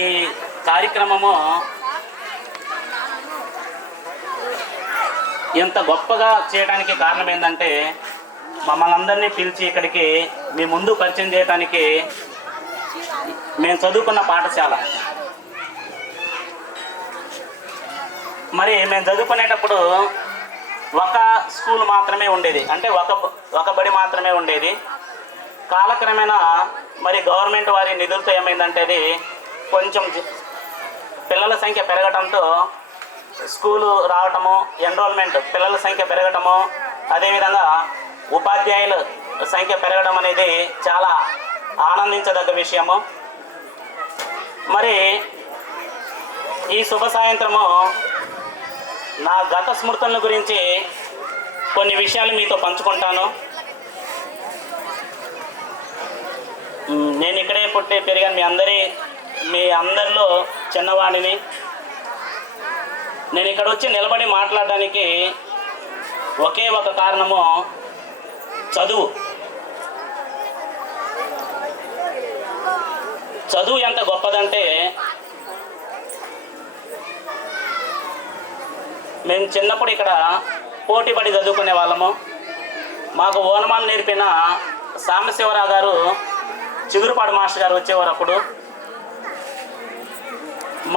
ఈ కార్యక్రమము ఎంత గొప్పగా చేయడానికి కారణం ఏంటంటే, మమ్మల్ని అందరినీ పిలిచి ఇక్కడికి మీ ముందు పరిచయం చేయడానికి మేము చదువుకున్న పాఠశాల. మరి మేము చదువుకునేటప్పుడు ఒక స్కూల్ మాత్రమే ఉండేది, అంటే ఒక బడి మాత్రమే ఉండేది. కాలక్రమేణా మరి గవర్నమెంట్ వారి నిధులతో ఏమైందంటే అది కొంచెం పిల్లల సంఖ్య పెరగటంతో స్కూలు రావటము, ఎన్రోల్మెంట్ పిల్లల సంఖ్య పెరగటము, అదేవిధంగా ఉపాధ్యాయుల సంఖ్య పెరగడం అనేది చాలా ఆనందించదగ్గ విషయము. మరి ఈ శుభ సాయంత్రము నా గత స్మృతుల గురించి కొన్ని విషయాలు మీతో పంచుకుంటాను. నేను ఇక్కడే పుట్టి పెరిగాను, మీ అందరిలో చిన్నవాడిని. నేను ఇక్కడ వచ్చి నిలబడి మాట్లాడడానికి ఒకే ఒక కారణము, చదువు. చదువు ఎంత గొప్పదంటే, మేము చిన్నప్పుడు ఇక్కడ పోటీపడి చదువుకునే వాళ్ళము. మాకు ఓనమాలు నేర్పిన సాంబశివరావు గారు, చిగురుపాడు మాస్టర్ గారు వచ్చేవారు అప్పుడు.